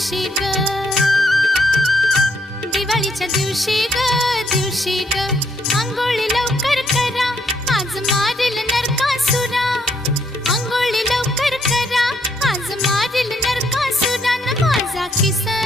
दिवशी ग, दिवाळीच्या दिवशी ग, दिवशी ग, अंघोळी लवकर करा, आज मारेल नरकासुरा. अंघोळी लवकर करा, आज मारेल नरकासुरा. न माझा किसन